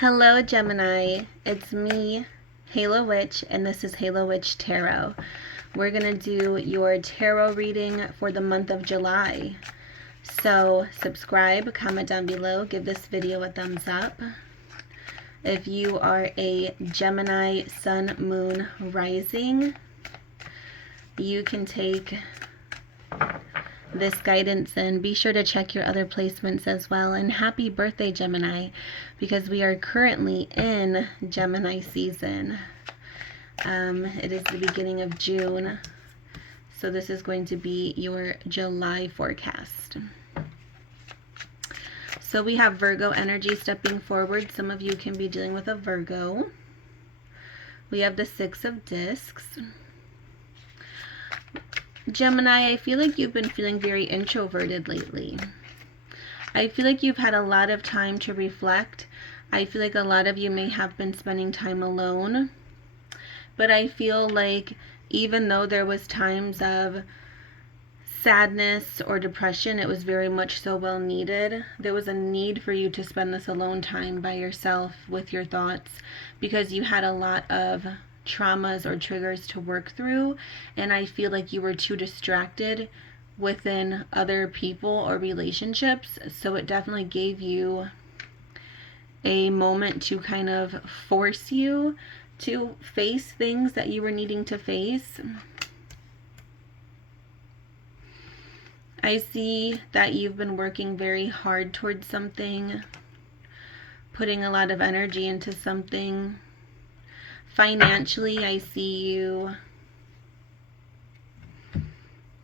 Hello Gemini, it's me, Halo Witch, and this is Halo Witch Tarot. We're going to do your tarot reading for the month of July. So subscribe, comment down below, give this video a thumbs up. If you are a Gemini Sun, Moon, Rising, you can take this guidance and be sure to check your other placements as well. And happy birthday, Gemini, because we are currently in Gemini season. It is the beginning of June, so this is going to be your July forecast. So we have Virgo energy stepping forward. Some of you can be dealing with a Virgo. We have the Six of Discs. Gemini, I feel like you've been feeling very introverted lately. I feel like you've had a lot of time to reflect. I feel like a lot of you may have been spending time alone. But I feel like even though there was times of sadness or depression, it was very much so well needed. There was a need for you to spend this alone time by yourself with your thoughts because you had a lot of traumas or triggers to work through, and I feel like you were too distracted within other people or relationships, so it definitely gave you a moment to kind of force you to face things that you were needing to face. I see that you've been working very hard towards something, putting a lot of energy into something. Financially, I see you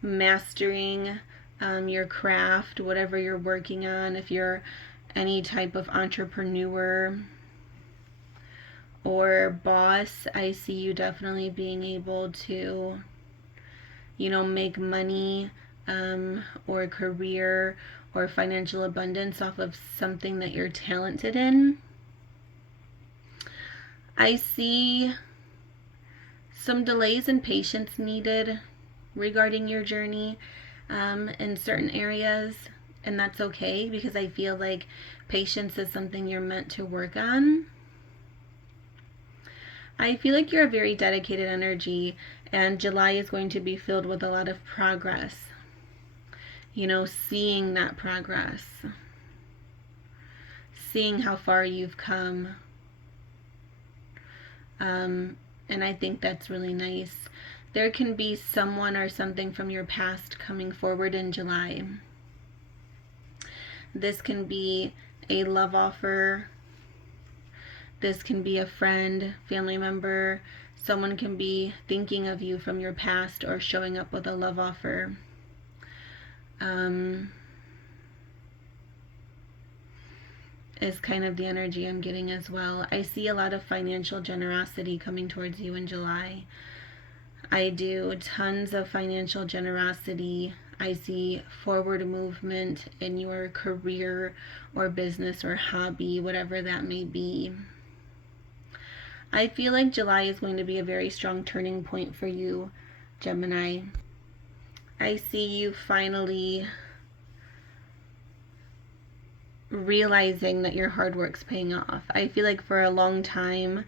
mastering your craft, whatever you're working on. If you're any type of entrepreneur or boss, I see you definitely being able to, make money or career or financial abundance off of something that you're talented in. I see some delays and patience needed regarding your journey in certain areas, and that's okay because I feel like patience is something you're meant to work on. I feel like you're a very dedicated energy, and July is going to be filled with a lot of progress. Seeing that progress, seeing how far you've come. And I think that's really nice. There can be someone or something from your past coming forward in July. This can be a love offer. This can be a friend, family member. Someone can be thinking of you from your past or showing up with a love offer. Is kind of the energy I'm getting as well. I see a lot of financial generosity coming towards you in July. I do tons of financial generosity. I see forward movement in your career or business or hobby, whatever that may be. I feel like July is going to be a very strong turning point for you, Gemini. I see you finally realizing that your hard work's paying off. I feel like for a long time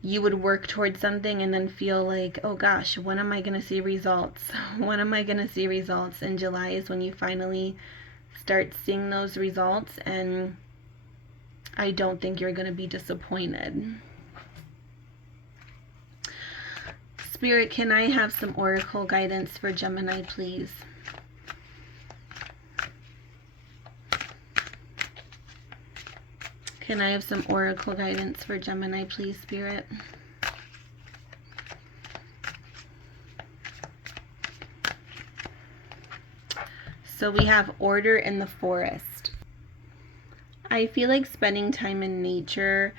you would work towards something and then feel like, oh gosh, when am I going to see results? When am I going to see results? And July is when you finally start seeing those results, and I don't think you're going to be disappointed. Spirit, can I have some oracle guidance for Gemini, please? Can I have some oracle guidance for Gemini, please, Spirit? So we have order in the forest. I feel like spending time in nature.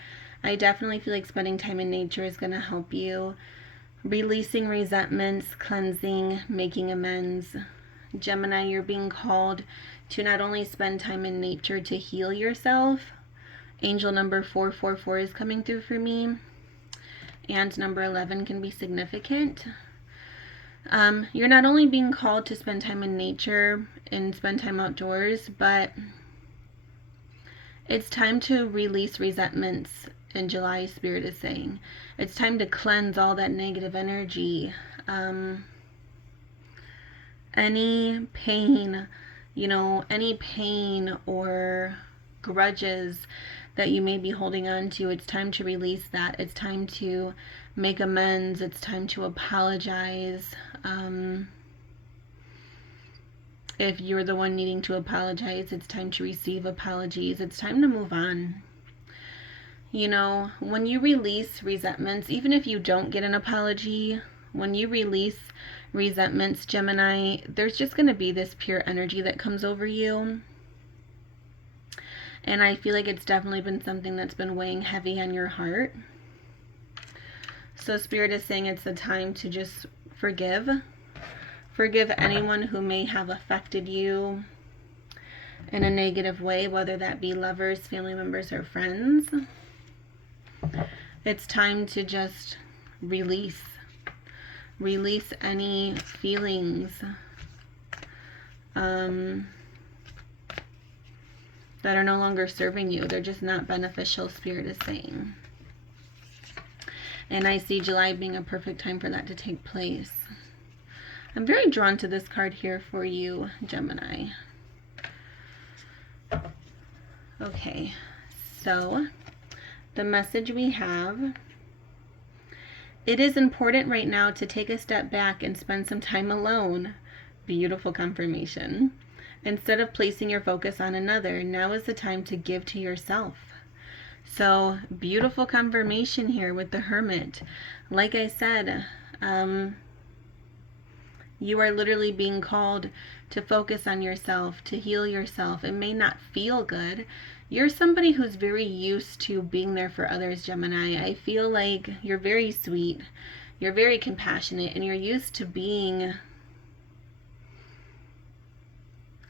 I definitely feel like spending time in nature is going to help you. Releasing resentments, cleansing, making amends. Gemini, you're being called to not only spend time in nature to heal yourself. Angel number 444 is coming through for me, and number 11 can be significant. You're not only being called to spend time in nature and spend time outdoors, but It's time to release resentments in July, Spirit is saying. It's time to cleanse all that negative energy. Any pain, any pain or grudges that you may be holding on to, it's time to release that. It's time to make amends. It's time to apologize. If you're the one needing to apologize, it's time to receive apologies. It's time to move on. When you release resentments, even if you don't get an apology, when you release resentments, Gemini, there's just going to be this pure energy that comes over you. And I feel like it's definitely been something that's been weighing heavy on your heart. So Spirit is saying it's the time to just forgive. Forgive anyone who may have affected you in a negative way, whether that be lovers, family members, or friends. It's time to just release. Release any feelings that are no longer serving you. They're just not beneficial, Spirit is saying. And I see July being a perfect time for that to take place. I'm very drawn to this card here for you, Gemini. Okay, so the message we have: it is important right now to take a step back and spend some time alone. Beautiful confirmation. Instead of placing your focus on another, now is the time to give to yourself. So beautiful confirmation here with the Hermit. Like I said, you are literally being called to focus on yourself, to heal yourself. It may not feel good. You're somebody who's very used to being there for others, Gemini. I feel like you're very sweet, you're very compassionate, and you're used to being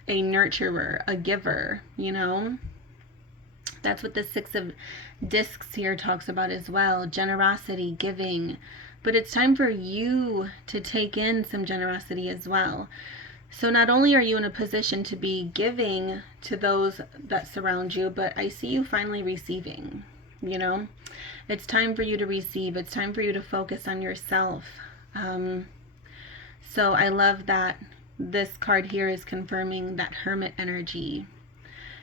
a nurturer, a giver, That's what the Six of Discs here talks about as well. Generosity, giving. But it's time for you to take in some generosity as well. So not only are you in a position to be giving to those that surround you, but I see you finally receiving, It's time for you to receive. It's time for you to focus on yourself. So I love that this card here is confirming that Hermit energy.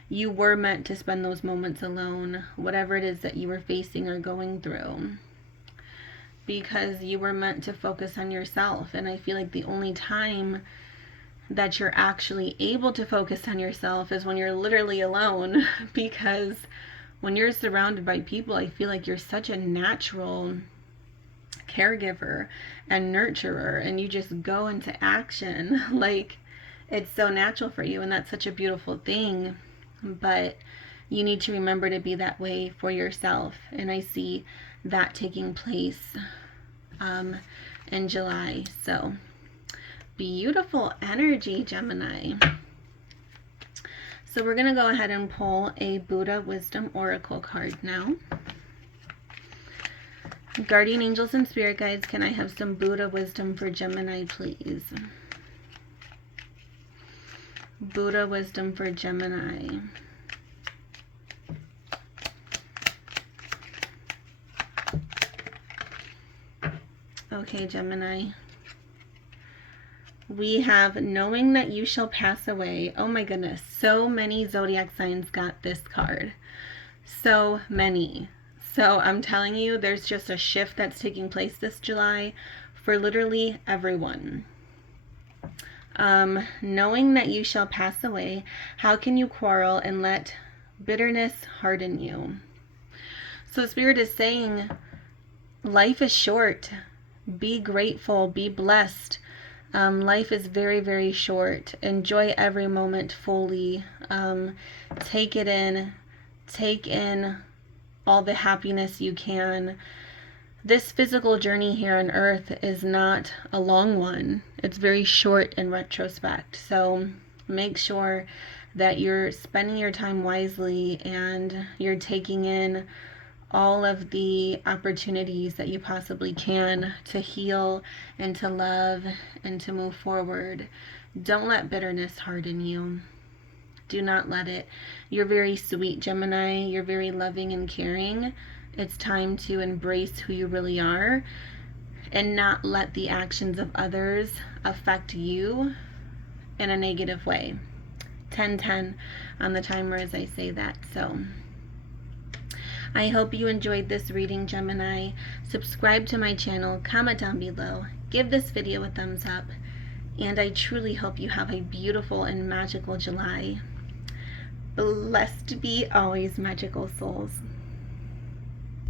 You were meant to spend those moments alone, whatever it is that you were facing or going through, because you were meant to focus on yourself. And I feel like the only time that you're actually able to focus on yourself is when you're literally alone, because when you're surrounded by people, I feel like you're such a natural caregiver and nurturer, and you just go into action like it's so natural for you, and that's such a beautiful thing. But you need to remember to be that way for yourself, and I see that taking place in July. So beautiful energy, Gemini. So we're going to go ahead and pull a Buddha Wisdom Oracle card now. Guardian angels and spirit guides, can I have some Buddha wisdom for Gemini, please? Buddha wisdom for Gemini. Okay, Gemini. We have knowing that you shall pass away. Oh my goodness, so many zodiac signs got this card. So many. So I'm telling you, there's just a shift that's taking place this July for literally everyone. Knowing that you shall pass away, how can you quarrel and let bitterness harden you? So Spirit is saying, life is short. Be grateful, be blessed. Life is very, very short. Enjoy every moment fully. Take it in. Take in all the happiness you can. This physical journey here on earth is not a long one. It's very short in retrospect. So make sure that you're spending your time wisely and you're taking in all of the opportunities that you possibly can to heal and to love and to move forward. Don't let bitterness harden you. Do not let it. You're very sweet, Gemini. You're very loving and caring. It's time to embrace who you really are and not let the actions of others affect you in a negative way. 10-10 on the timer as I say that. So I hope you enjoyed this reading, Gemini. Subscribe to my channel, comment down below, give this video a thumbs up, and I truly hope you have a beautiful and magical July. Blessed be always, magical souls.